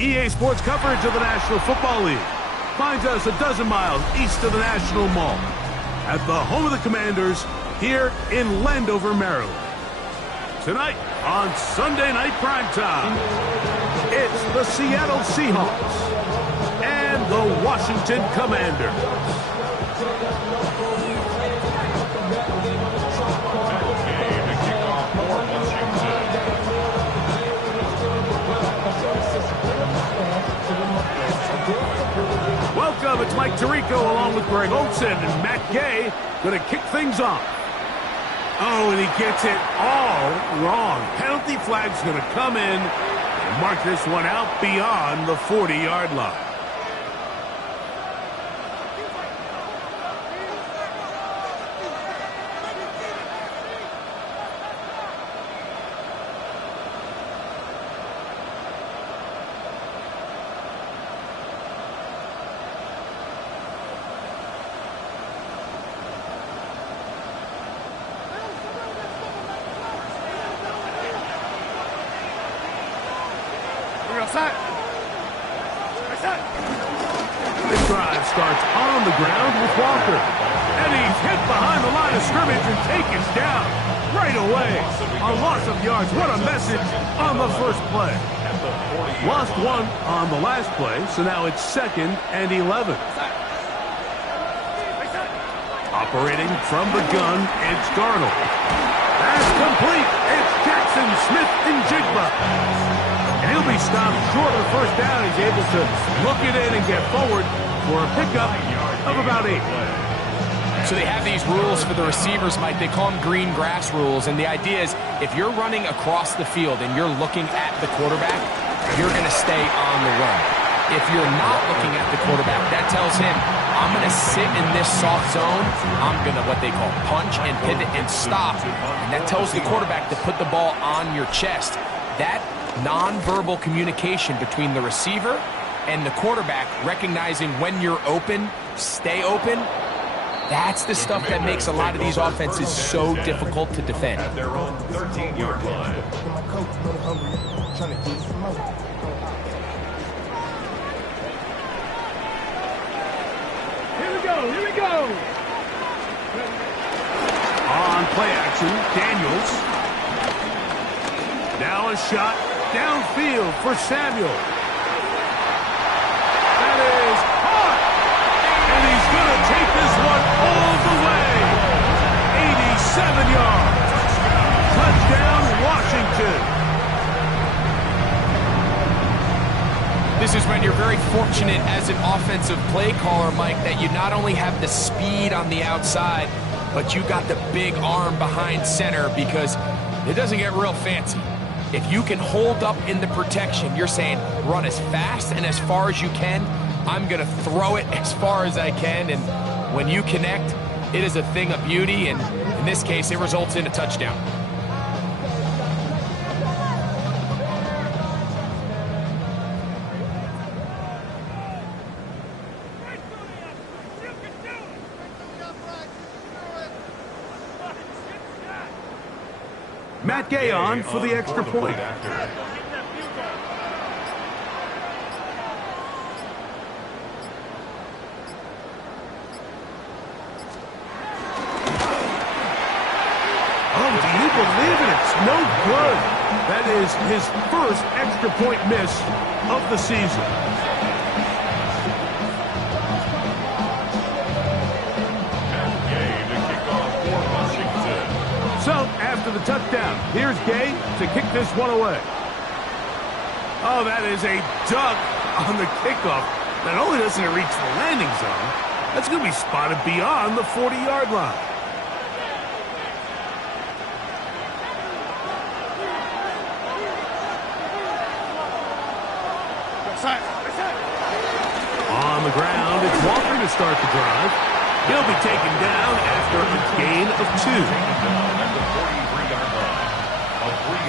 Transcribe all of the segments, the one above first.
EA Sports coverage of the National Football League finds us a dozen miles east of the National Mall at the home of the Commanders here in Landover, Maryland. Tonight on Sunday Night Primetime, it's the Seattle Seahawks and the Washington Commanders. Welcome, it's Mike Tirico along with Greg Olsen and Matt Gay going to kick things off. Oh, and he gets it all wrong. Penalty flag's going to come in and mark this one out beyond the 40-yard line. This drive starts on the ground with Walker. And he's hit behind the line of scrimmage and taken down right away. A loss of yards. What a message on the first play. Lost one on the last play, so now it's 2nd and 11. Operating from the gun, it's Darnold. That's complete. It's Jackson Smith-Njigba. And he'll be stopped short of the first down. He's able to look it in and get forward for a pickup of about 8. So they have these rules for the receivers, Mike. They call them green grass rules. And the idea is if you're running across the field and you're looking at the quarterback, you're going to stay on the run. If you're not looking at the quarterback, that tells him, I'm going to sit in this soft zone. I'm going to what they call punch and pivot and stop. And that tells the quarterback to put the ball on your chest. That nonverbal communication between the receiver and the quarterback, recognizing when you're open, stay open, that's the stuff that makes a lot of these offenses so difficult to defend. At their own 13-yard line. Here we go. On play action, Daniels. Now a shot downfield for Samuel. That is hot. And he's going to take this one all the way. 87 yards. Touchdown, Washington. This is when you're very fortunate as an offensive play caller, Mike, that you not only have the speed on the outside, but you got the big arm behind center, because it doesn't get real fancy. If you can hold up in the protection, you're saying run as fast and as far as you can. I'm going to throw it as far as I can. And when you connect, it is a thing of beauty. And in this case, it results in a touchdown. Matt Gay on for the extra point. Oh, do you believe it? It's no good. That is his first extra point miss of the season. So, after the touchdown, here's Gay to kick this one away. Oh, that is a duck on the kickoff. Not only doesn't it reach the landing zone, that's going to be spotted beyond the 40-yard line. On the ground, it's Walker to start the drive. He'll be taken down after a gain of 2.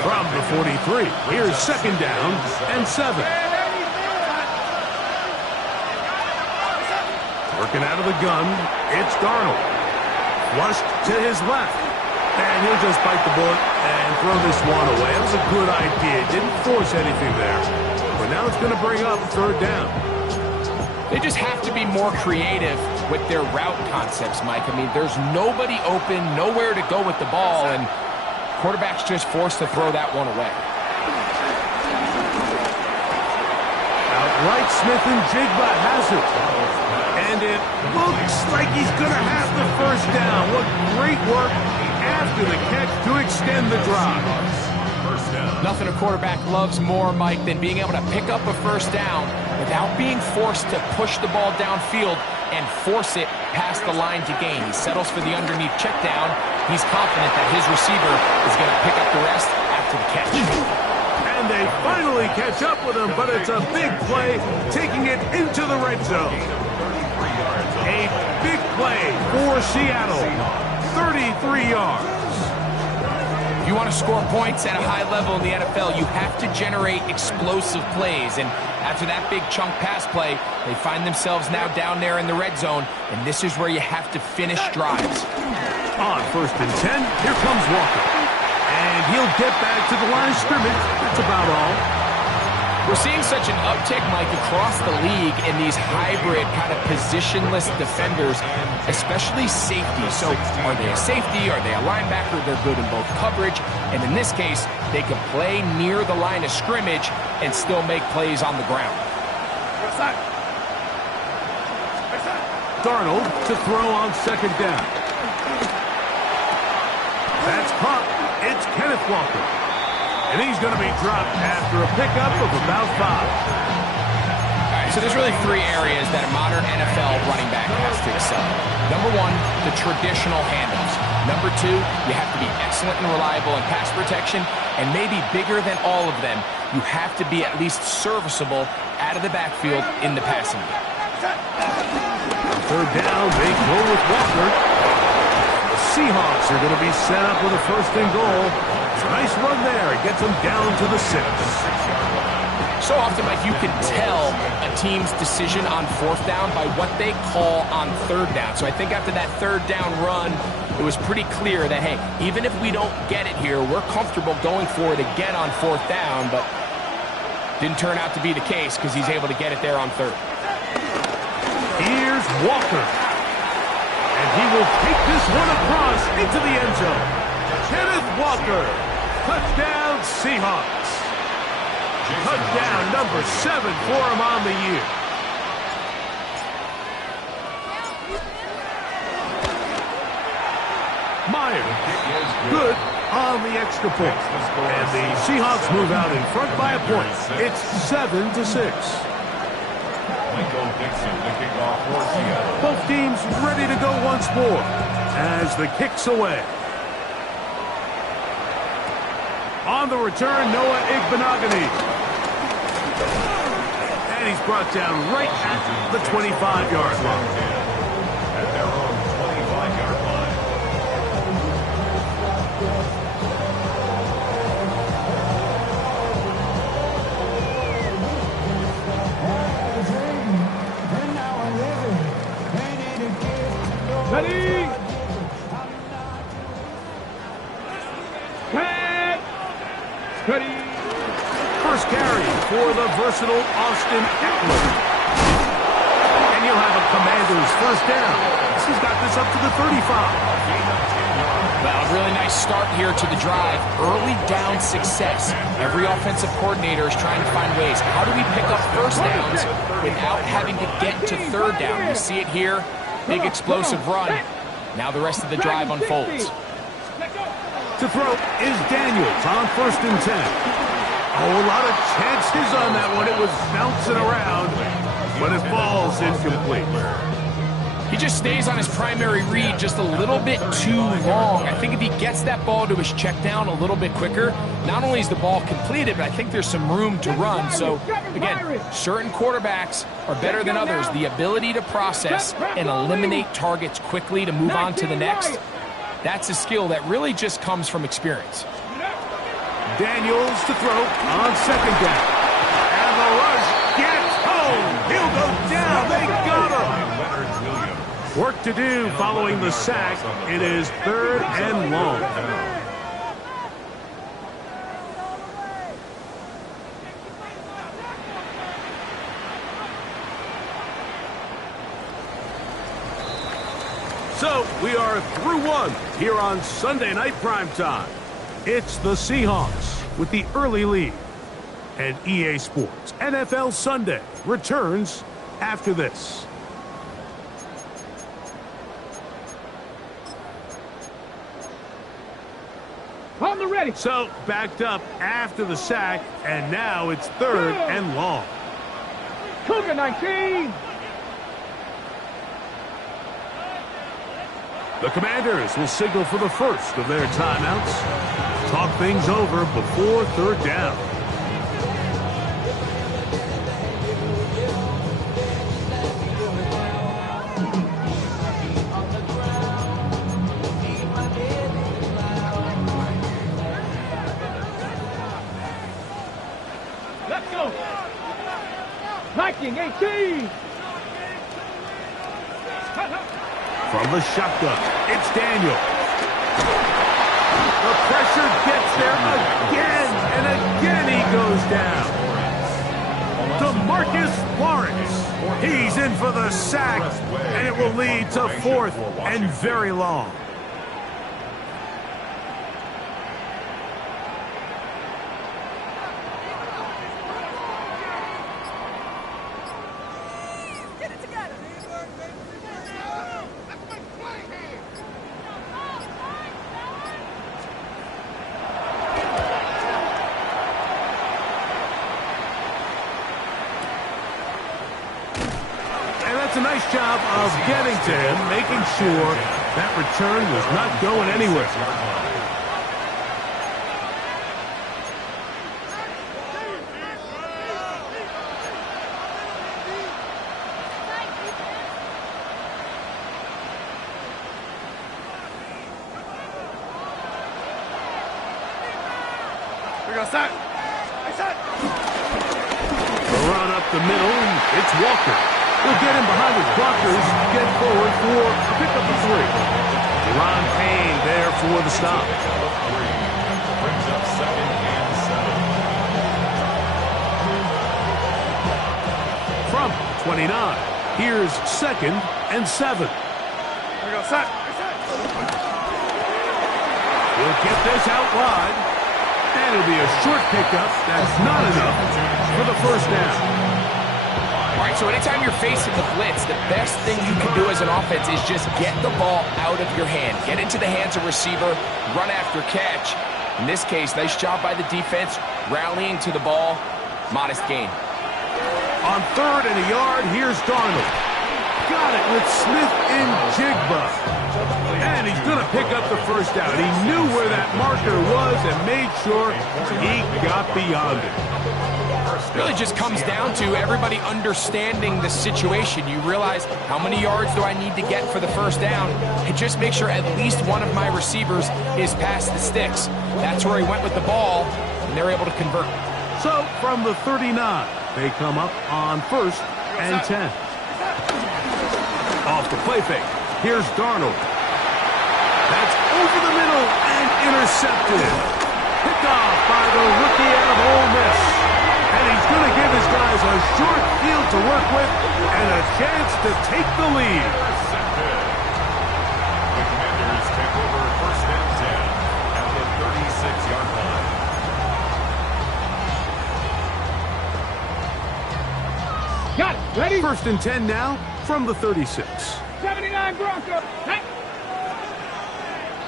From the 43, here's 2nd down and 7. Working out of the gun, it's Darnold. Flushed to his left. And he'll just bite the bullet And throw this one away. That was a good idea. Didn't force anything there. But now it's going to bring up third down. They just have to be more creative with their route concepts, Mike. I mean, there's nobody open, nowhere to go with the ball, and quarterback's just forced to throw that one away. Outright Smith and Jigba has it. And it looks like he's going to have the first down. What great work after the catch to extend the drive. Nothing a quarterback loves more, Mike, than being able to pick up a first down without being forced to push the ball downfield and force it past the line to gain. He settles for the underneath check down. He's confident that his receiver is going to pick up the rest after the catch. And they finally catch up with him, but it's a big play, taking it into the red zone. A big play for Seattle, 33 yards. If you want to score points at a high level in the NFL, you have to generate explosive plays. And after that big chunk pass play, they find themselves now down there in the red zone, and this is where you have to finish drives. On 1st and 10, here comes Walker. And he'll get back to the line of scrimmage. That's about all. We're seeing such an uptick, Mike, across the league in these hybrid kind of positionless defenders, especially safety. So are they a safety? Are they a linebacker? They're good in both coverage. And in this case, they can play near the line of scrimmage and still make plays on the ground. Darnold to throw on 2nd down. That's caught. It's Kenneth Walker. And he's going to be dropped after a pickup of about 5. All right, so there's really 3 areas that a modern NFL running back has to excel. Number 1, the traditional handoffs. Number 2, you have to be excellent and reliable in pass protection. And maybe bigger than all of them, you have to be at least serviceable out of the backfield in the passing game. 3rd down, they go with Walker. The Seahawks are going to be set up with a 1st and goal. It's a nice run there. It gets them down to the 6. So often, Mike, you can tell a team's decision on 4th down by what they call on 3rd down. So I think after that 3rd down run, it was pretty clear that, hey, even if we don't get it here, we're comfortable going for it again on 4th down, but didn't turn out to be the case because he's able to get it there on 3rd. Here's Walker. And he will take this one across into the end zone. Kenneth Walker. Touchdown, Seahawks. Touchdown number 7 for him on the year. Myers. Good on the extra point. And the Seahawks move out in front by a point. It's 7-6. Both teams ready to go once more as the kick's away. On the return, Noah Igbenogany. And he's brought down right at the 25-yard line. At their own 25-yard line. Ready? Ready. First carry for the versatile Austin Eckler. And you'll have a Commander's 1st down. He's got this up to the 35. Well, a really nice start here to the drive. Early down success. Every offensive coordinator is trying to find ways. How do we pick up 1st downs without having to get to 3rd down? You see it here. Big explosive run. Now the rest of the drive unfolds. To throw is Daniels on 1st and 10. Oh, a lot of chances on that one. It was bouncing around, but it falls incomplete. He just stays on his primary read just a little bit too long. I think if he gets that ball to his check down a little bit quicker, not only is the ball completed, but I think there's some room to run. So, again, certain quarterbacks are better than others. The ability to process and eliminate targets quickly to move on to the next, that's a skill that really just comes from experience. Daniels to throw on 2nd down. And the rush gets home. He'll go down. They got him. Work to do following the sack. It is 3rd and long. So we are through one here on Sunday Night Primetime. It's the Seahawks with the early lead. And EA Sports NFL Sunday returns after this. On the ready. So backed up after the sack, and now it's third and long. Cougar 19. The Commanders will signal for the first of their timeouts. Talk things over before third down. Let's go. 19-18. From the shotgun, it's Daniel. The pressure gets there again, and again he goes down. DeMarcus Lawrence. He's in for the sack, and it will lead to fourth and very long. That's a nice job of getting to him, making sure that return was not going anywhere. We're going to start. A run up the middle, it's Walker. He'll get him behind his blockers, get forward for a pickup of three. Ron Payne there for the stop. Brings up 2nd and 7. From 29, here's 2nd and 7. We're going to start. He'll get this out wide, and it'll be a short pickup. That's not enough for the first down. All right, so anytime you're facing the blitz, the best thing you can do as an offense is just get the ball out of your hand. Get into the hands of receiver, run after catch. In this case, nice job by the defense, rallying to the ball, modest gain. On 3rd and a yard, here's Darnold. Got it with Smith in Jigba. And he's going to pick up the first down. He knew where that marker was and made sure he got beyond it. Really just comes down to everybody understanding the situation. You realize how many yards do I need to get for the first down, and just make sure at least one of my receivers is past the sticks. That's where he went with the ball, and they're able to convert. So from the 39, they come up on 1st and 10. Off the play fake, here's Darnold. That's over the middle and intercepted. Picked off by the rookie out of Ole Miss. And he's going to give his guys a short field to work with and a chance to take the lead. The Commanders take over 1st and 10 at the 36-yard line. Got it. Ready? 1st and 10 now from the 36. 79 Broncos.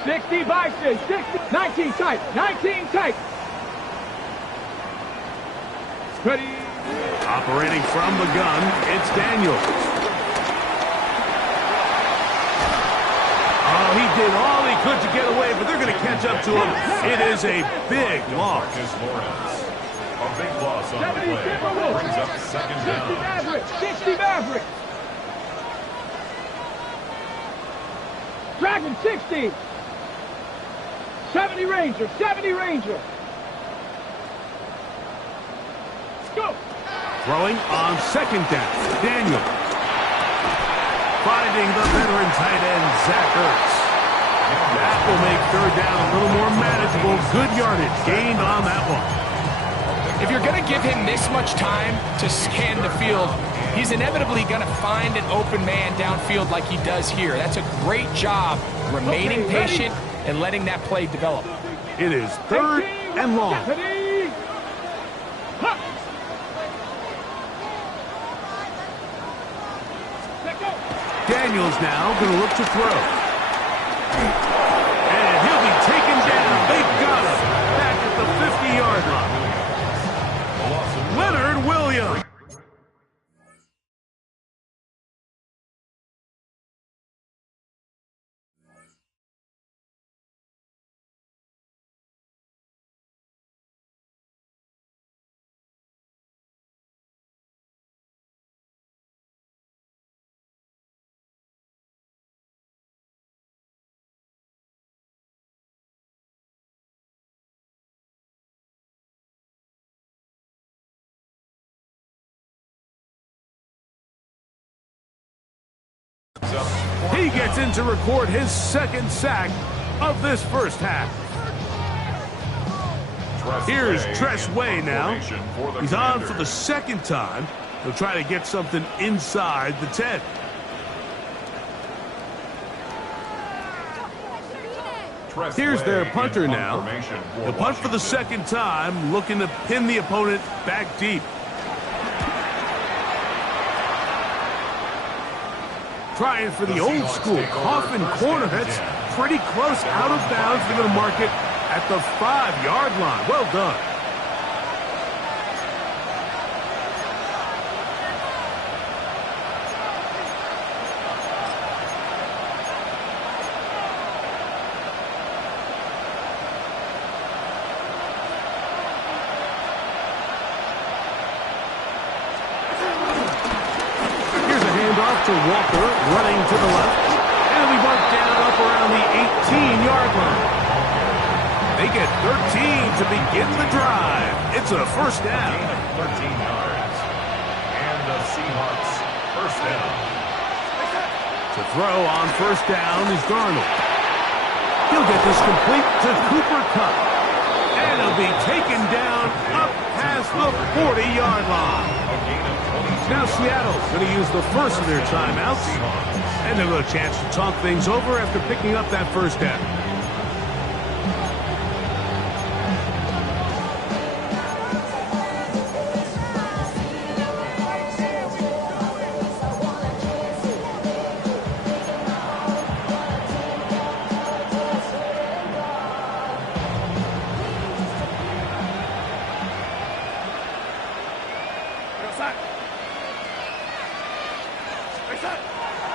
60 Bison. 60. 19 tight. 19 tight. Ready. Operating from the gun, it's Daniels. Oh, he did all he could to get away, but they're going to catch up to him. It is a big loss. Marcus Lawrence. A big loss on the play. Brings up 2nd 60 down. Maverick. 60 Maverick. Dragon 60. 70 Ranger. 70 Ranger. Go. Throwing on 2nd down, Daniel. Finding the veteran tight end, Zach Ertz. That will make 3rd down a little more manageable. Good yardage gained on that one. If you're going to give him this much time to scan the field, he's inevitably going to find an open man downfield like he does here. That's a great job remaining patient and letting that play develop. It is 3rd and long. Daniels now going to look to throw. And he'll be taken down. They've got him back at the 50-yard line. Leonard Williams. He gets in to record his 2nd sack of this first half. Here's Tress Way now. He's on for the 2nd time. He'll try to get something inside the 10. Here's their punter now. He'll punt for the 2nd time, looking to pin the opponent back deep. Trying for the old school coffin corner. That's pretty close out of bounds. They're going to mark it at the 5-yard line. Well done. To Walker, running to the left, and we mark down up around the 18-yard line. They get 13 to begin the drive. It's a first down. 13 yards. And the Seahawks first down. To throw on first down is Darnold. He'll get this complete to Cooper Kupp. And he'll be taken down up past the 40-yard line. Now Seattle's going to use the first of their timeouts, and they'll have a chance to talk things over after picking up that first down.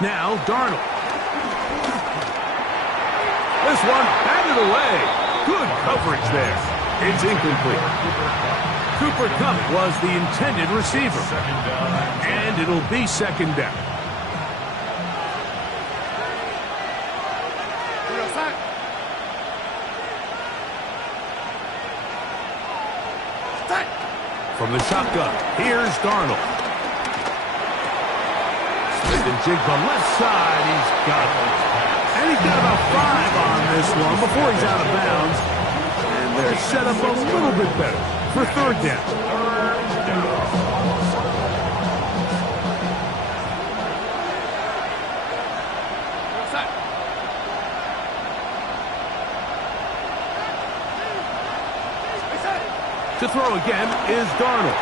Now Darnold. This one batted away. Good coverage there. It's incomplete. Cooper Kupp was the intended receiver. And it'll be 2nd down. From the shotgun, here's Darnold. Smith-N-Jigba left side, he's got it. And he's got about 5 on this one before he's out of bounds. And they're set up a little bit better for 3rd down. To throw again is Darnold.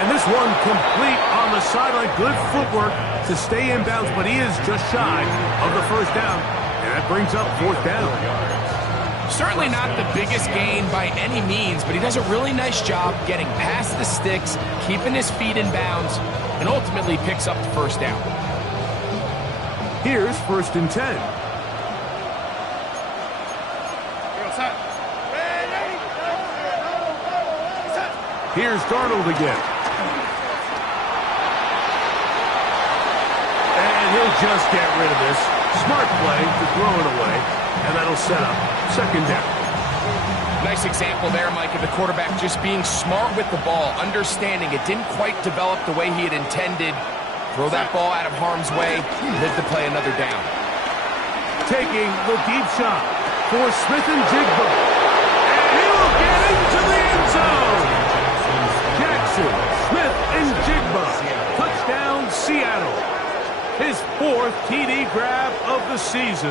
And this one complete on the sideline. Good footwork to stay in bounds, but he is just shy of the first down. And that brings up 4th down. Certainly not the biggest gain by any means, but he does a really nice job getting past the sticks, keeping his feet in bounds, and ultimately picks up the first down. Here's 1st and 10. Here's Darnold again. And he'll just get rid of this. Smart play to throw it away, and that'll set up 2nd down. Nice example there, Mike, of the quarterback just being smart with the ball, understanding it didn't quite develop the way he had intended. Throw that ball out of harm's way, live to play another down. Taking the deep shot for Smith-N-Jigba. And he'll get into the end zone. the season.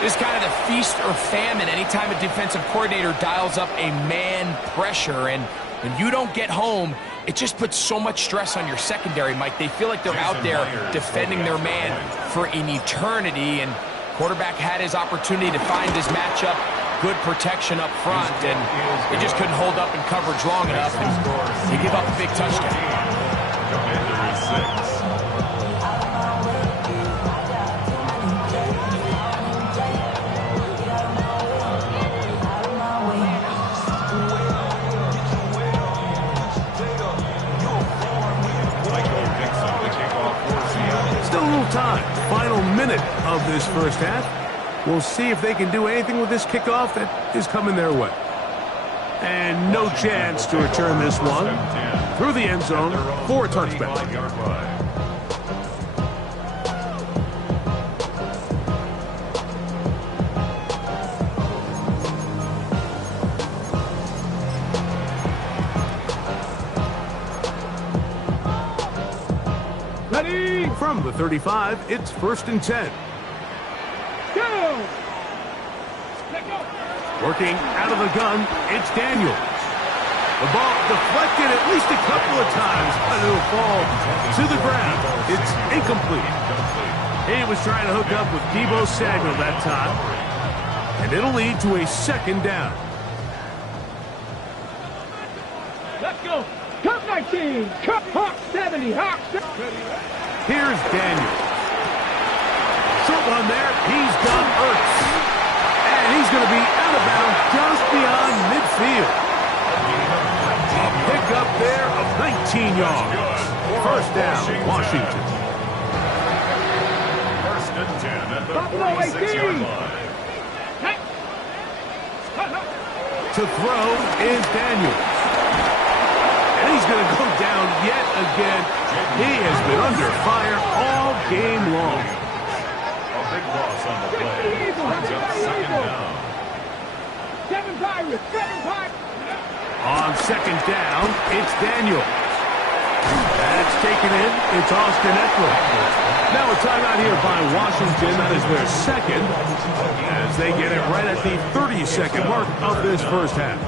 This is kind of the feast or famine anytime a defensive coordinator dials up a man pressure. And when you don't get home, it just puts so much stress on your secondary, Mike. They feel like they're out there defending their man for an eternity. And quarterback had his opportunity to find his matchup, good protection up front, and they just couldn't hold up in coverage long enough, and they give up a big touchdown. Still a little time. Final minute of this first half. We'll see if they can do anything with this kickoff that is coming their way. And no chance to return this one through the end zone for a touchback. Ready? From the 35, it's 1st and 10. Go! Let go! Working out of the gun, it's Daniels. The ball deflected at least a couple of times, but it'll fall to the ground. It's incomplete. He was trying to hook up with Deebo Samuel that time, and it'll lead to a 2nd down. Let's go! Cup 19! Cup Hawk 70! Hawk 70! Here's Daniels. Short one there. He's got Ertz. And he's going to be out of bounds just beyond midfield. A pickup there of 19 yards. 1st down, Washington. 1st and 10 at the Buffalo 46-yard 18. line. To throw is Daniels. And he's going to go down yet again. He has been under fire all game long. A big loss on the play. Brings up 2nd down. 7 Pirates! 7 Pirates! On 2nd down, it's Daniels. That's taken in. It's Austin Eckler. Now a timeout here by Washington. That is their 2nd, as they get it right at the 30-second mark of this first half.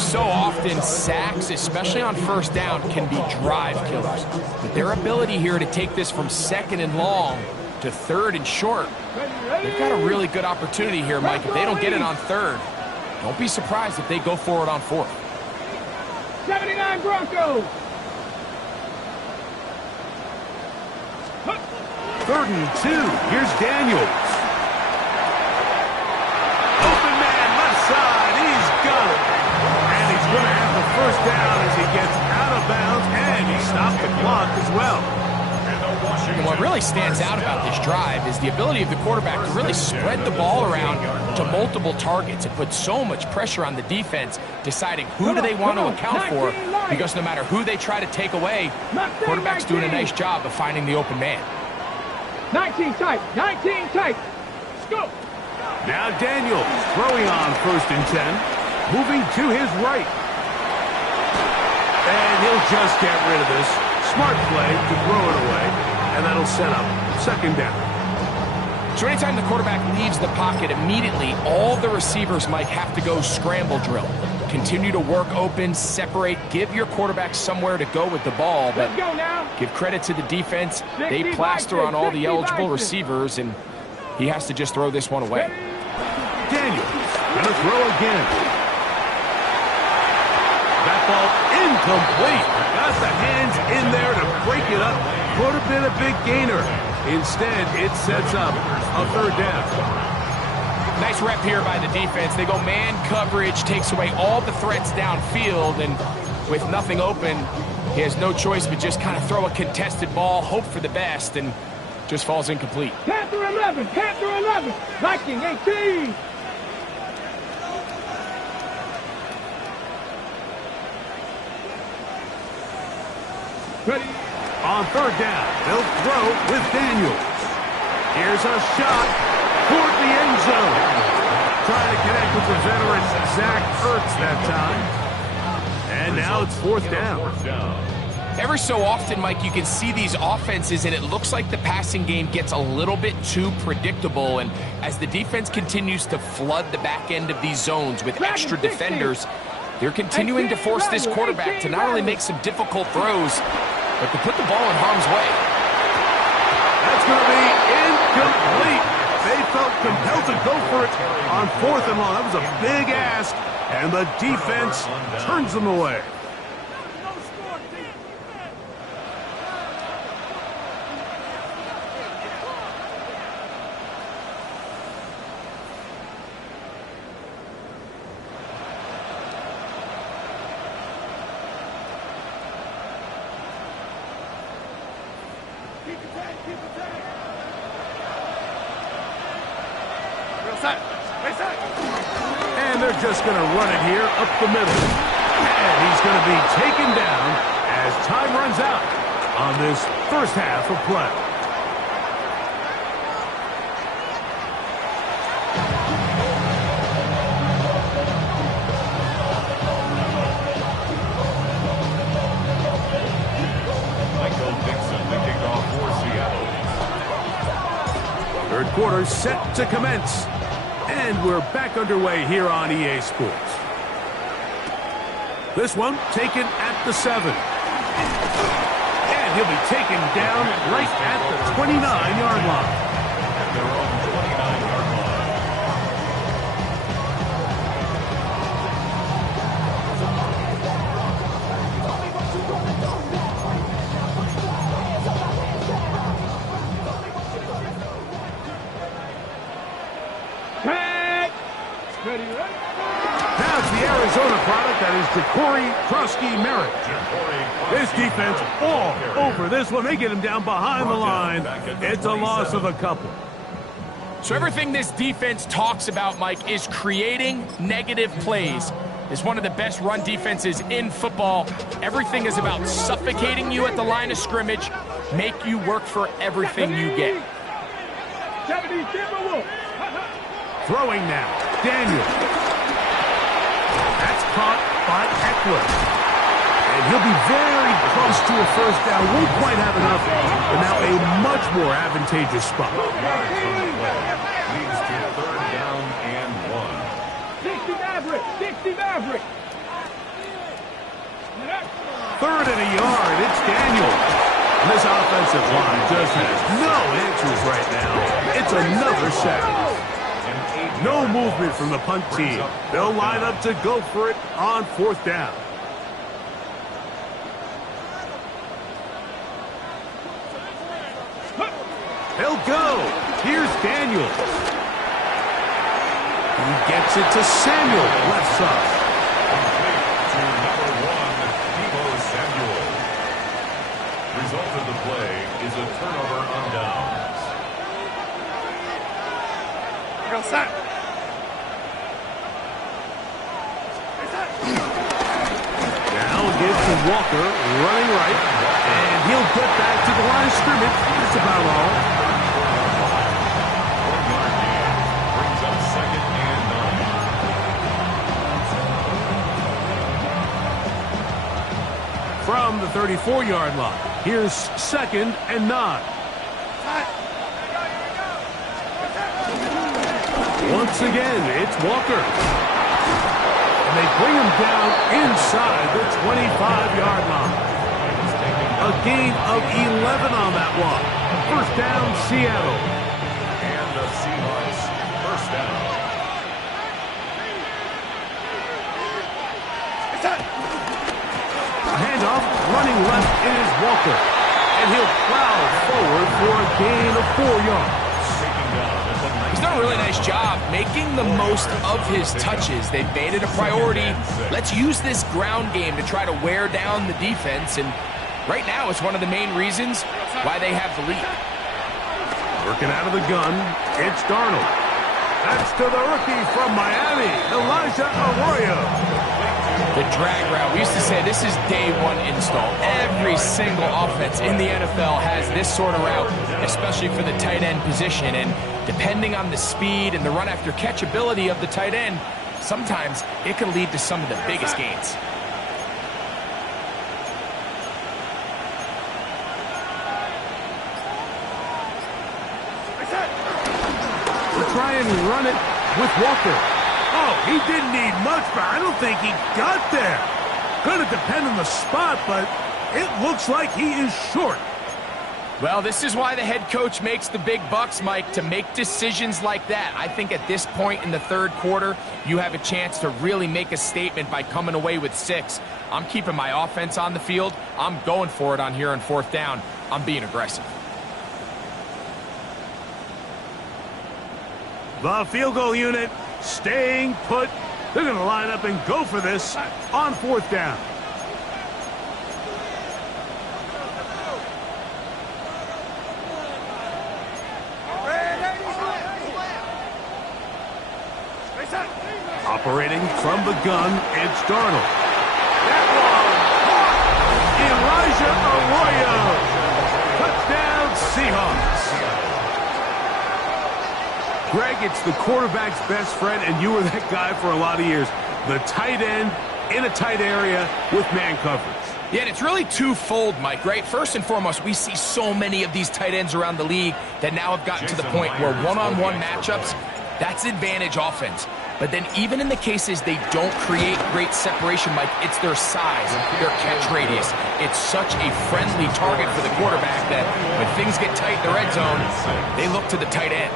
So often, sacks, especially on 1st down, can be drive killers. But their ability here to take this from 2nd and long to 3rd and short, they've got a really good opportunity here, Mike. If they don't get it on 3rd, don't be surprised if they go for it on 4th. 79 Broncos! 3rd and 2. Here's Daniels. Open man, left side. He's got it. And he's going to have the 1st down as he gets out of bounds, and he stopped the clock as well. And what really stands out about this drive is the ability of the quarterback to really spread the ball around to multiple targets. It puts so much pressure on the defense deciding who do they want to account for, because no matter who they try to take away, quarterback's doing a nice job of finding the open man. 19 tight! 19 tight! Let's go! Now Daniels throwing on 1st and 10, moving to his right. And he'll just get rid of this. Smart play to throw it away, and that'll set up 2nd down. So anytime the quarterback leaves the pocket, immediately all the receivers might have to go scramble drill. Continue to work open, separate, give your quarterback somewhere to go with the ball. But Let's go now! give credit to the defense. They plaster on all the eligible receivers, and he has to just throw this one away. Daniels gonna throw again. That ball incomplete. Got the hands in there to break it up. Could have been a big gainer. Instead, it sets up a 3rd down. Nice rep here by the defense. They go man coverage, takes away all the threats downfield, and with nothing open, he has no choice but just kind of throw a contested ball, hope for the best, and just falls incomplete. Panther 11! Panther 11! Viking 18! Ready? On 3rd down, they'll throw with Daniels. Here's a shot toward the end zone. Trying to connect with the veteran Zach Ertz that time. And now it's 4th down. Every so often, Mike, you can see these offenses, and it looks like the passing game gets a little bit too predictable. And as the defense continues to flood the back end of these zones with extra defenders, they're continuing to force this quarterback to not only make some difficult throws, but to put the ball in harm's way. That's going to be incomplete. They felt compelled to go for it on 4th and long. That was a big ask, and the defense turns them away. And they're just going to run it here up the middle. And he's going to be taken down as time runs out on this first half of play. Third quarter set to commence. And we're back underway here on EA Sports. This one taken at the 7. And he'll be taken down right at the 29-yard line. At their own 29-yard line. Now it's the Arizona product that is Ja'Cory Krusky-Merritt. This defense all over this one. They get him down behind the line. It's a loss of a couple. So everything this defense talks about, Mike, is creating negative plays. It's one of the best run defenses in football. Everything is about suffocating you at the line of scrimmage, make you work for everything you get. Throwing now, Daniel. That's caught by Eckler. And he'll be very close to a first down. Won't quite have enough, but now a much more advantageous spot. Leads to 3rd down and 1. 60 Maverick, 60 Maverick. 3rd and a yard, it's Daniel. And this offensive line just has no answers right now. It's another sack. No movement from the punt team. They'll line up to go for it on 4th down. He'll go. Here's Daniels. He gets it to Samuel, left side. To number 1, Samuel. Result of the play is a turnover on downs. Go set. Now gives to Walker, running right, and he'll get back to the line of scrimmage. That's about all. 1-yard gain brings up 2nd and 9. From the 34-yard line, here's 2nd and 9. Once again, it's Walker. And they bring him down inside the 25-yard line. A gain of 11 on that one. First down, Seattle. And the Seahawks, first down. A handoff, running left is Walker. And he'll plow forward for a gain of 4 yards. He's done a really nice job making the most of his touches. They've made it a priority. Let's use this ground game to try to wear down the defense. And right now, it's one of the main reasons why they have the lead. Working out of the gun, it's Darnold. That's to the rookie from Miami, Elijah Arroyo. The drag route. We used to say this is day one install. Every single offense in the NFL has this sort of route, especially for the tight end position. And depending on the speed and the run after catch ability of the tight end, sometimes it can lead to some of the biggest gains. and run it with Walker. Oh, he didn't need much, but I don't think he got there. Gonna depend on the spot, but it looks like he is short. Well, this is why the head coach makes the big bucks, Mike, to make decisions like that. I think at this point in the third quarter, you have a chance to really make a statement by coming away with 6. I'm keeping my offense on the field. I'm going for it on here on 4th down. I'm being aggressive. The field goal unit staying put. They're going to line up and go for this on 4th down. Operating from the gun, it's Darnold. That one, Elijah Arroyo. Touchdown, Seahawks. Greg, it's the quarterback's best friend, and you were that guy for a lot of years. The tight end in a tight area with man coverage. Yeah, and it's really twofold, Mike, right? First and foremost, we see so many of these tight ends around the league that now have gotten to the point where one-on-one matchups, that's advantage offense. But then even in the cases they don't create great separation, Mike, it's their size, their catch radius. It's such a friendly target for the quarterback that when things get tight in the red zone, they look to the tight end.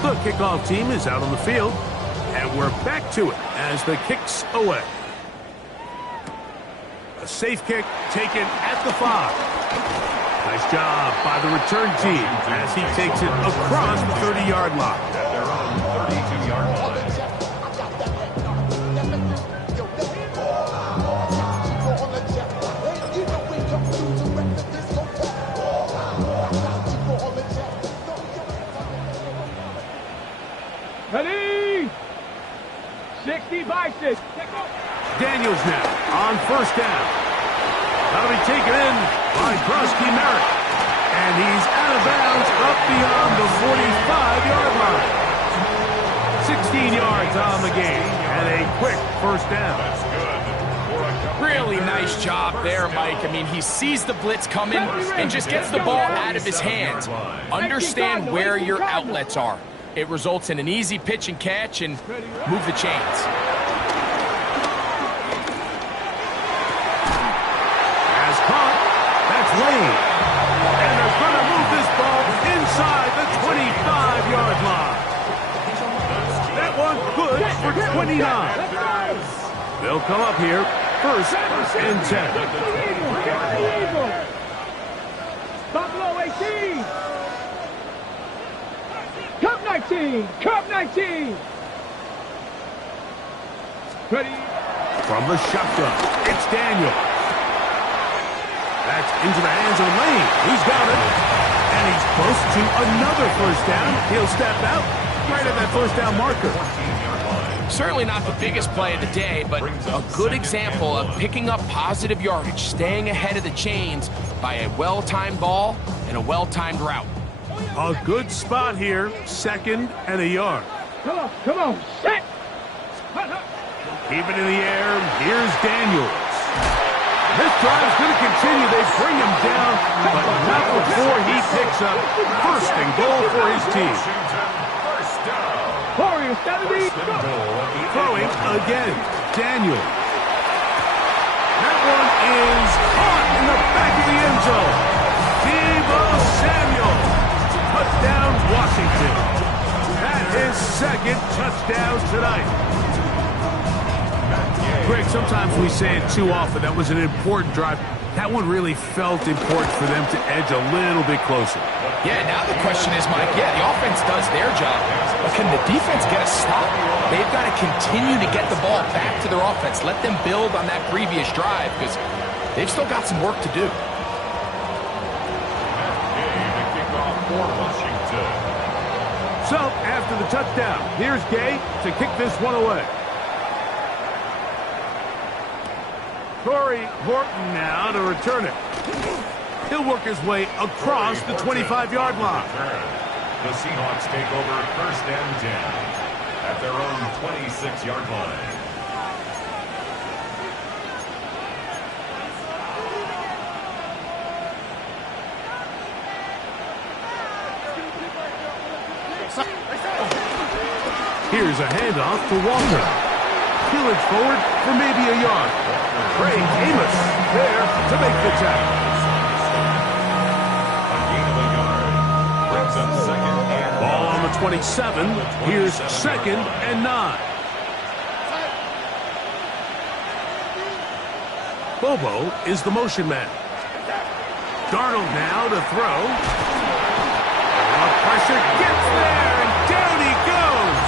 The kickoff team is out on the field, and we're back to it as the kick's away. A safe kick taken at the 5. Nice job by the return team as he takes it across the 30-yard line. At their own 32-yard line. Ready? 60 by 6. Daniels now on 1st down. That'll be taken in by Krusty Merritt. And he's out of bounds up beyond the 45-yard line. 16 yards on the game and a quick 1st down. That's good. Really nice job there, Mike. I mean, he sees the blitz coming and just gets the ball out of his hands. Understand where your outlets are. It results in an easy pitch and catch and move the chains. As caught, that's Lane. And they're going to move this ball inside the 25-yard line. That one good for 29. They'll come up here, 1st and 10. Buffalo 18. Cup 19! Cup 19! Ready? From the shotgun, it's Daniel. That's into the hands of Lane. He's got it. And he's close to another 1st down. He'll step out right at that 1st down marker. Certainly not the biggest play of the day, but a good example of picking up positive yardage, staying ahead of the chains by a well-timed ball and a well-timed route. A good spot here, 2nd and a yard. Come on, set! Keep it in the air, here's Daniels. This drive's going to continue, they bring him down, but not before he picks up 1st and goal for his team. Warriors 70, Throwing again, Daniel. That one is caught in the back of the end zone. Deebo Samuel. Touchdown, Washington. That is 2nd touchdown tonight. Greg, sometimes we say it too often. That was an important drive. That one really felt important for them to edge a little bit closer. Yeah, now the question is, Mike, the offense does their job, but can the defense get a stop? They've got to continue to get the ball back to their offense. Let them build on that previous drive because they've still got some work to do. So, after the touchdown, here's Gay to kick this one away. Corey Horton now to return it. He'll work his way across the 25-yard line. The Seahawks take over 1st and 10 at their own 26-yard line. Here's a handoff to Walker. Peel it forward for maybe a yard. Craig Amos there to make the tackle. A gain of a yard brings up 2nd and 9. Ball on the 27. Here's 2nd and 9. Bobo is the motion man. Darnold now to throw. Pressure gets there, and down he goes.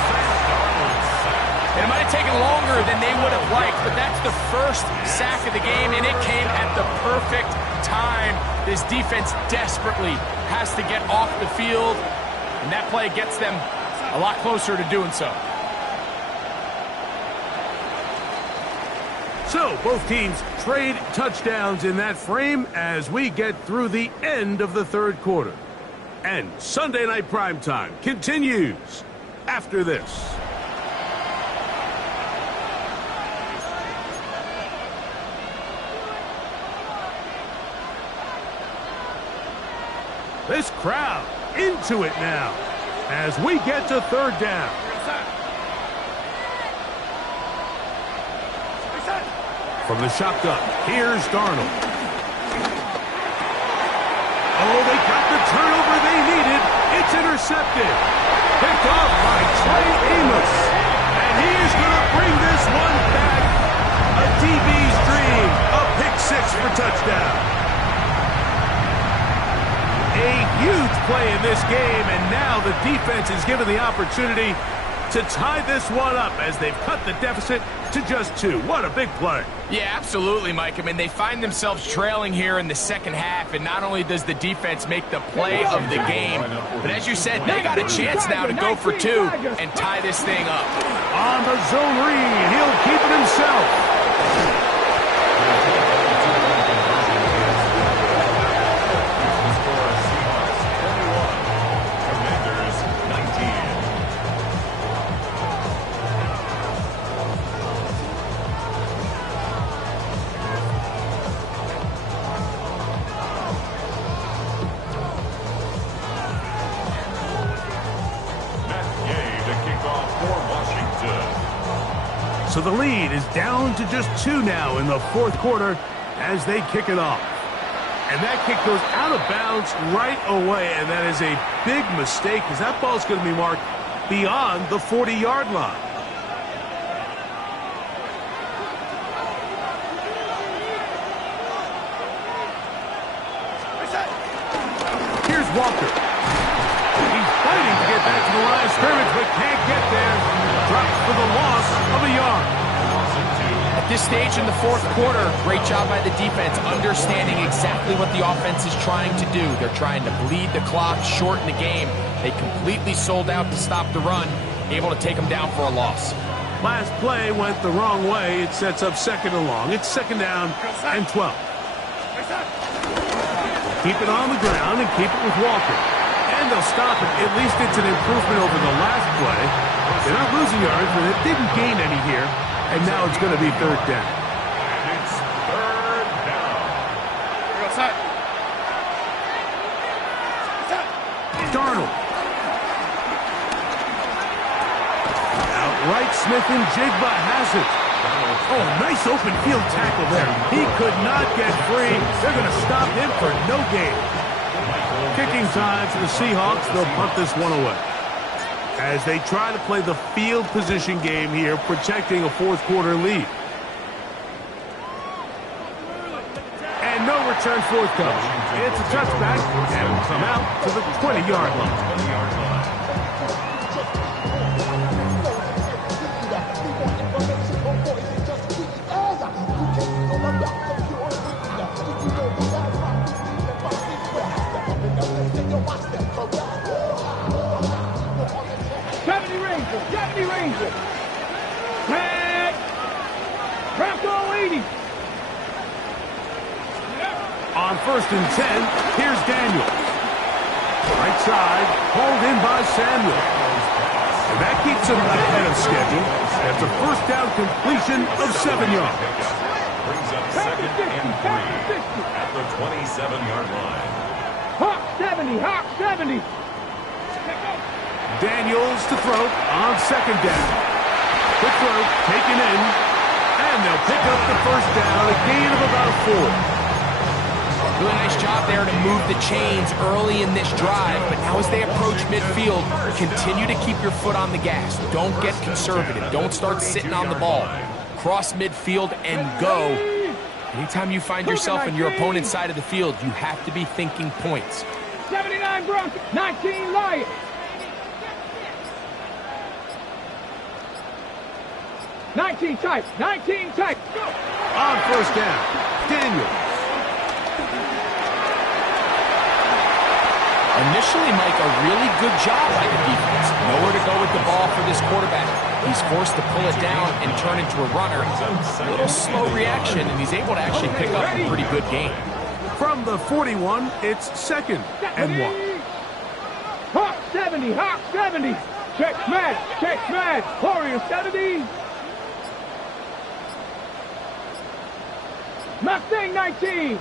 And it might have taken longer than they would have liked, but that's the first sack of the game, and it came at the perfect time. This defense desperately has to get off the field, and that play gets them a lot closer to doing so. So, both teams trade touchdowns in that frame as we get through the end of the 3rd quarter. And Sunday Night Primetime continues after this. This crowd into it now as we get to 3rd down. From the shotgun, here's Darnold. Oh, they got the turnover they needed. It's intercepted. Picked off by Trey Amos. And he's going to bring this one back. A DB's dream. A pick-6 for touchdown. A huge play in this game, and now the defense is given the opportunity to tie this one up as they've cut the deficit to just 2. What a big play. Yeah, absolutely, Mike. I mean, they find themselves trailing here in the 2nd half, and not only does the defense make the play of the game, but as you said, they got a chance now to go for 2 and tie this thing up. On the zone read, he'll keep it himself. So the lead is down to just 2 now in the 4th quarter as they kick it off. And that kick goes out of bounds right away, and that is a big mistake because that ball is going to be marked beyond the 40-yard line. Here's Walker. He's fighting to get back to the line of scrimmage, but can't get there. Dropped for the loss of a yard. At this stage in the 4th quarter, great job by the defense, understanding exactly what the offense is trying to do. They're trying to bleed the clock, shorten the game. They completely sold out to stop the run, able to take them down for a loss. Last play went the wrong way. It sets up 2nd and long. It's 2nd down and 12. Keep it on the ground and keep it with Walker. And they'll stop it. At least it's an improvement over the last play. They're not losing yards, but it didn't gain any here. And now it's going to be 3rd down. It's 3rd down. Darnold. Outright Smith and Jigba has it. Oh, nice open field tackle there. He could not get free. They're going to stop him for no gain. Kicking time for the Seahawks. They'll punt this one away as they try to play the field position game here, protecting a 4th quarter lead. And no return forthcoming. It's a touchback, and will come out to the 20-yard line. Deputy Ranger. Tag. Bronco 80. On first and 10, here's Daniels. Right side, hauled in by Samuel. And that keeps him ahead of schedule. That's a first down completion of 7 yards. Brings up second and 3 at the 27-yard line. Hawk 70, Hawk 70. Daniels to throw on second down. Quick throw, taken in, and they'll pick up the first down, a gain of about 4. Really nice job there to move the chains early in this drive, but now as they approach midfield, continue to keep your foot on the gas. Don't get conservative. Don't start sitting on the ball. Cross midfield and go. Anytime you find yourself in your opponent's side of the field, you have to be thinking points. 79 Broncos, 19 Lions. Nineteen type. Go. On first down, Daniels. Initially, Mike, a really good job by the defense. Nowhere to go with the ball for this quarterback. He's forced to pull it down and turn into a runner. A little slow reaction, and he's able to actually pick up a pretty good gain. From the 41, it's second and 1. Hawk 70, Hawk 70. Check smash. Warrior 70. Mustang 19.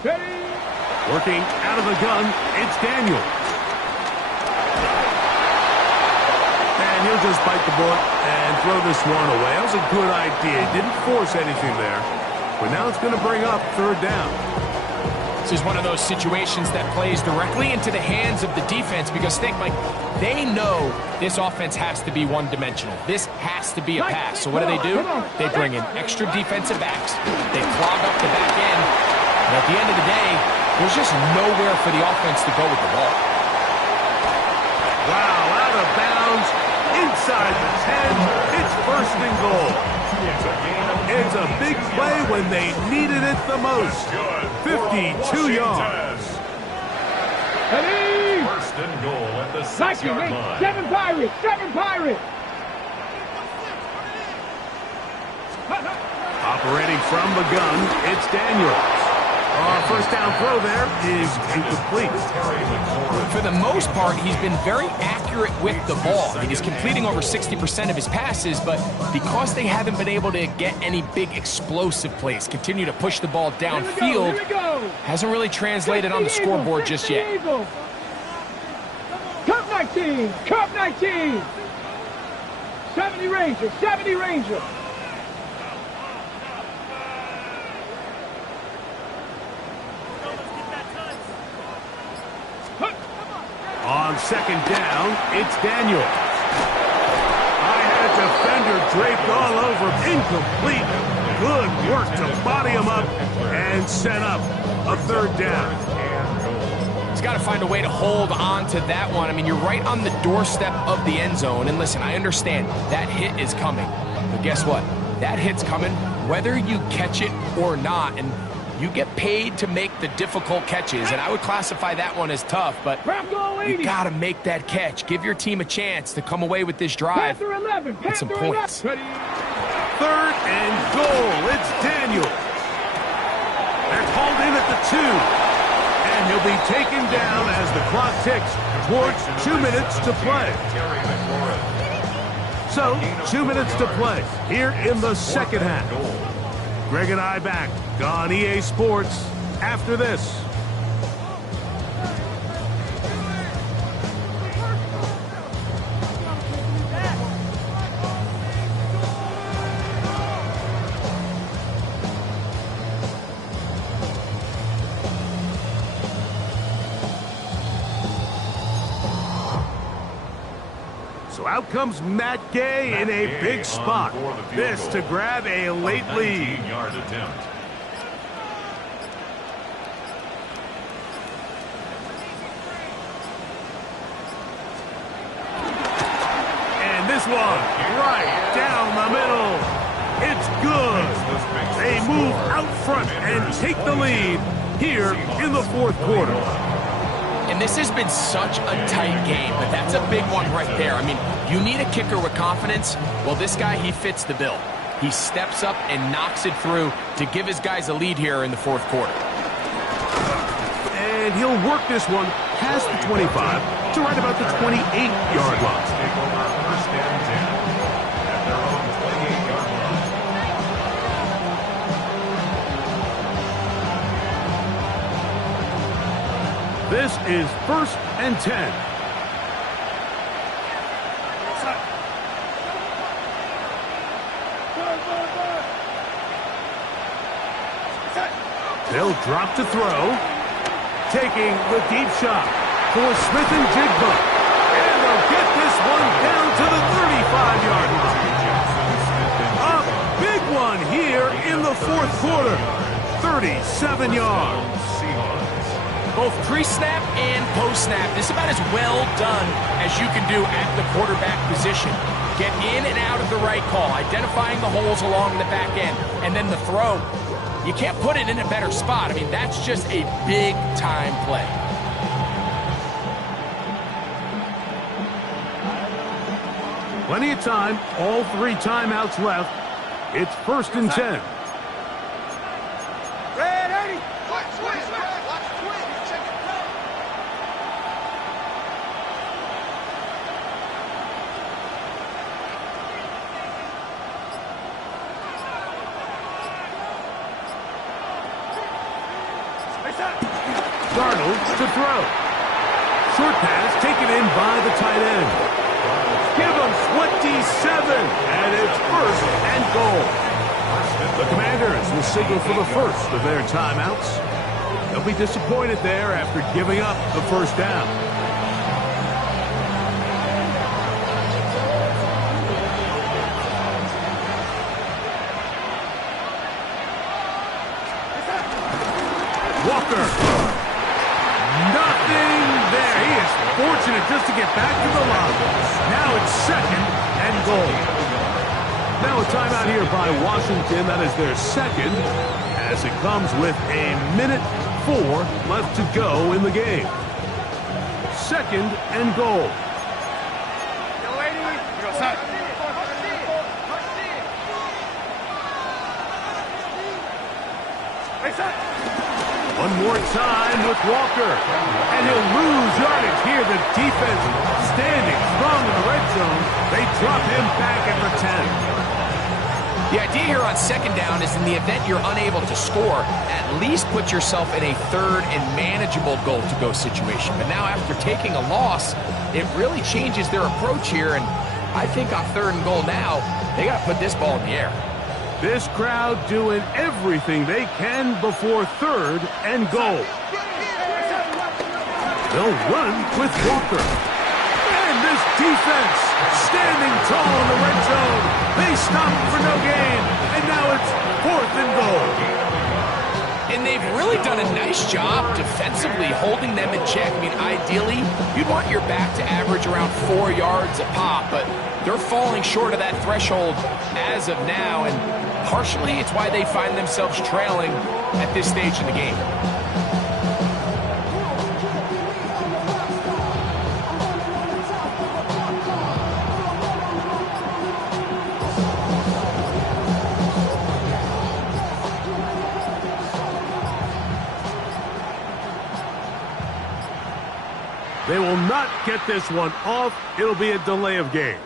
Steady. Working out of the gun, it's Daniels. And he'll just bite the bullet and throw this one away. That was a good idea. Didn't force anything there. But now it's going to bring up third down. This is one of those situations that plays directly into the hands of the defense because think, Mike, they know this offense has to be one-dimensional. This has to be a pass. So what do? They bring in extra defensive backs. They clog up the back end. And at the end of the day, there's just nowhere for the offense to go with the ball. Wow, out of bounds, inside the 10, it's first and goal. It's a big play when they needed it the most. 52 yards. First and goal at the 6-yard line. 7 Pirates. Operating from the gun, it's Daniels. First down throw there is incomplete. For the most part, he's been very accurate with the ball. I mean, he's completing over 60% of his passes, but because they haven't been able to get any big explosive plays, continue to push the ball downfield, hasn't really translated on the scoreboard just yet. Cup 19. 70 Rangers. On second down, it's Daniels. I had a defender draped all over him. Incomplete. Good work to body him up and set up a third down. He's got to find a way to hold on to that one. I mean, you're right on the doorstep of the end zone. And listen, I understand that hit is coming. But guess what? That hit's coming whether you catch it or not. And you get paid to make the difficult catches, and I would classify that one as tough, but you got to make that catch. Give your team a chance to come away with this drive with some points. Third and goal. It's Daniels. They're called in at the 2, and he'll be taken down as the clock ticks towards 2 minutes to play. So, 2 minutes to play here in the second half. Greg and I back on EA Sports after this. So out comes Matt Gay in a big spot. This to grab a late lead. 19-yard attempt. And this one right down the middle. It's good. They move out front and take the lead here in the fourth quarter. And this has been such a tight game, but that's a big one right there. I mean, you need a kicker with confidence. Well, this guy, he fits the bill. he steps up and knocks it through to give his guys a lead here in the fourth quarter. And he'll work this one past the 25 to right about the 28-yard line. Take over first and 10 at their own 28-yard line. This is first and 10. They'll drop to throw. Taking the deep shot for Smith and Jigba. And they'll get this one down to the 35-yard line. A big one here in the fourth quarter. 37 yards. Both pre-snap and post-snap, this is about as well done as you can do at the quarterback position. Get in and out of the right call, identifying the holes along the back end, and then the throw. You can't put it in a better spot. I mean, that's just a big-time play. Plenty of time, all 3 timeouts left. It's first and 10. Ready? Darnold to throw. Short pass taken in by the tight end. Give him 27, and it's first and goal. The Commanders will signal for the first of their timeouts. They'll be disappointed there after giving up the first down. Walker. Nothing there. He is fortunate just to get back to the line. Now it's second and goal. Now a timeout here by Washington. That is their second, as it comes with a minute 4 left to go in the game. Second and goal. One more time with Walker. And he'll lose yardage here. The defense standing strong in the red zone. They drop him back at the 10. The idea here on second down is in the event you're unable to score, at least put yourself in a third and manageable goal-to-go situation. But now after taking a loss, it really changes their approach here. And I think on third and goal now, they got to put this ball in the air. This crowd doing everything they can before third and goal. They'll run with Walker. And this defense standing tall in the red zone. They stop for no gain. And now it's fourth and goal. And they've really done a nice job defensively holding them in check. I mean, ideally, you'd want your back to average around 4 yards a pop, but they're falling short of that threshold as of now, and partially it's why they find themselves trailing at this stage in the game. They will not get this one off. It'll be a delay of game.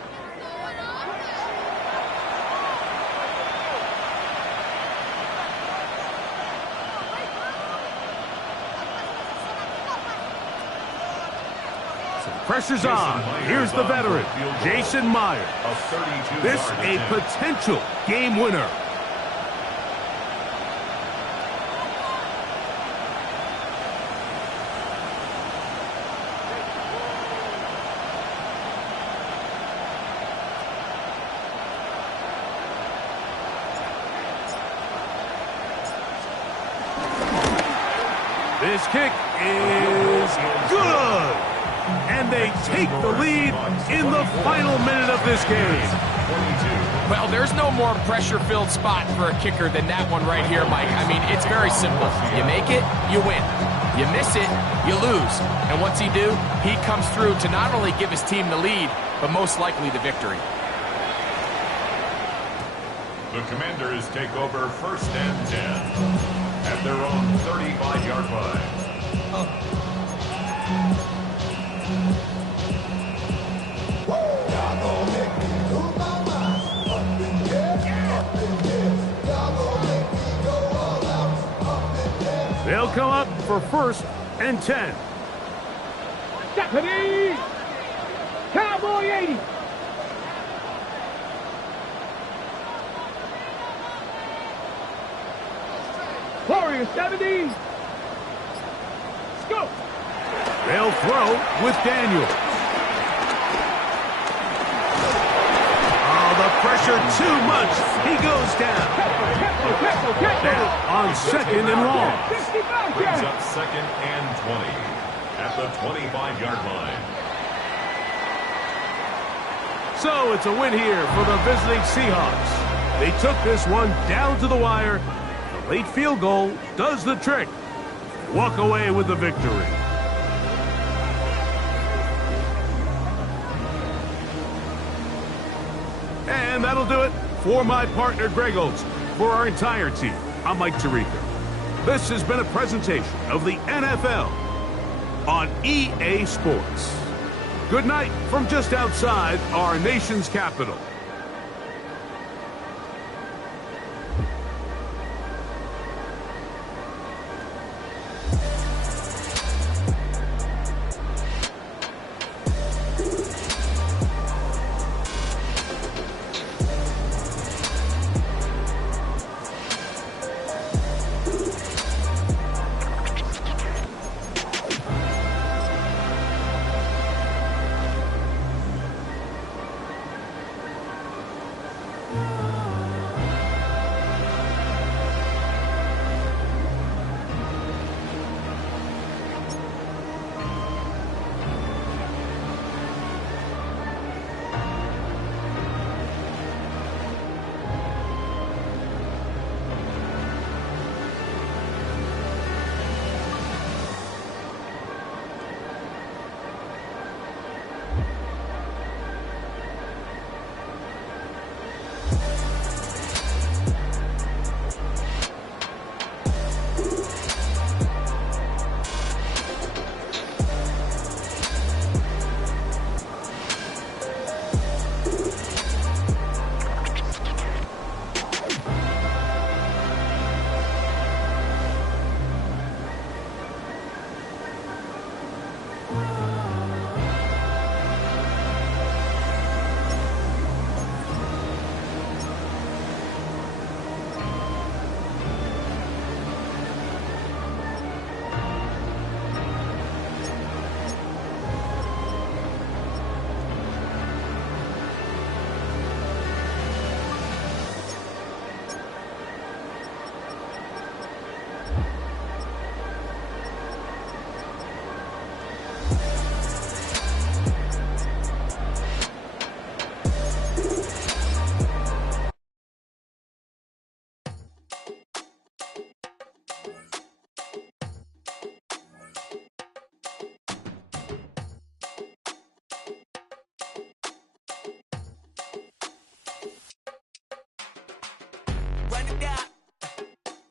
Pressure's on. Here's the veteran, Jason Meyer. This a potential game winner. This kick is good. And they take the lead in the final minute of this game. Well, there's no more pressure-filled spot for a kicker than that one right here, Mike. I mean, it's very simple. You make it, you win. You miss it, you lose. And what's he do? He comes through to not only give his team the lead, but most likely the victory. The Commanders take over 1st and 10 at their own 35-yard line. They'll come up for 1st and 10. Deputy! Cowboy 80! Warrior 70! Scoop! They'll throw with Daniel. Oh, the pressure too much. He goes down. Now on 2nd and long. Brings up 2nd and 20 at the 25-yard line. So it's a win here for the visiting Seahawks. They took this one down to the wire. The late field goal does the trick. Walk away with the victory. And that'll do it for my partner Greg Olson. For our entire team, I'm Mike Tirico. This has been a presentation of the NFL on EA Sports. Good night from just outside our nation's capital.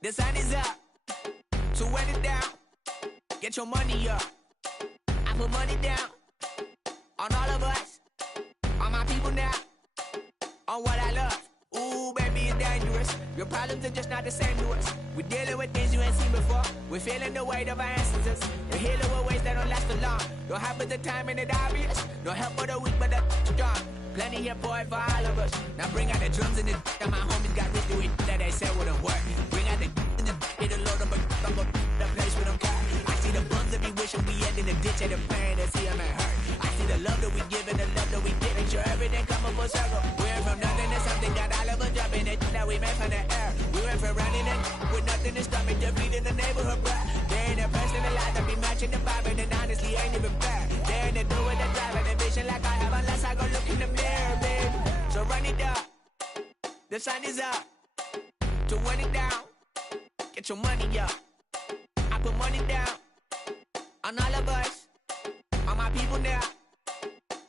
The sun is up, so wet it down. Get your money up. I put money down on all of us, on my people now, on what I love. Ooh, baby, it's dangerous. Your problems are just not the same to us. We're dealing with things you ain't seen before. We're feeling the weight of our ancestors. We're healing with ways that don't last for long. Don't help with the time and it obvious. No help for the weak, but the strong. Plenty here for it for all of us. Now bring out the drums and the and my homies got this do it that they said wouldn't work. Bring out the and the it'll load them, but I'm gonna the place with them car. I see the bums that be wishing we end in the ditch and the pain that see them and hurt. I see the love that we give and the love that we get. Make sure everything come up full circle. We went from nothing to something, got all of us jumping it that we made from the air. We went from running it with nothing to stop it, just beating the neighborhood bruh. They ain't a person alive that be matching the vibe, and honestly ain't even fair. They ain't the do with the drive and the vision like I have unless I go look in the mirror, babe. So run it up, the sun is up. To run it down, get your money up. I put money down on all of us, on my people now,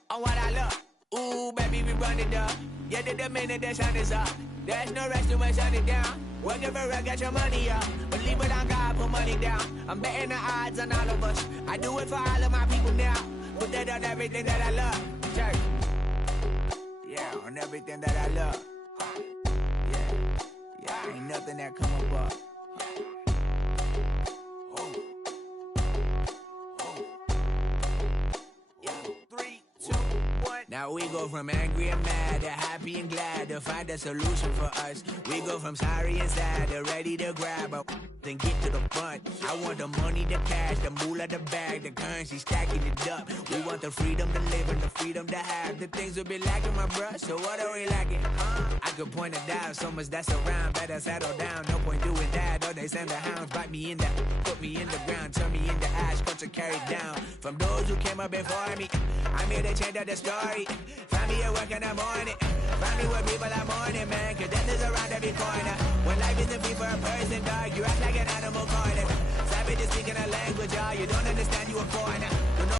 on what I love. Ooh, baby, we run it up. Get to the minute the sun is up. There's no rest to my shut it down. Working for real, get your money up. Believe it on God, put money down. I'm betting the odds on all of us. I do it for all of my people now. Put that on everything that I love. Church. Yeah, on everything that I love. Yeah, ain't nothing that come above. Now we go from angry and mad to happy and glad to find a solution for us. We go from sorry and sad to ready to grab a then get to the front. I want the money, the cash, the moolah, the bag, the currency, stacking it up. We want the freedom to live and the freedom to have. The things will be lacking, my bruh, so what are we lacking? I could point it out, so much that's around. Better settle down, no point doing that. Or they send the hounds, bite me in the, put me in the ground, turn me into ash, culture carried down. From those who came up before me, I'm here to change up the story. Find me at work in the morning. Find me where people are mourning, man. Cause death is around every corner. When life isn't free for a person, dog, you act like an animal corner. Savage is speaking a language, y'all. You don't understand, you a foreigner.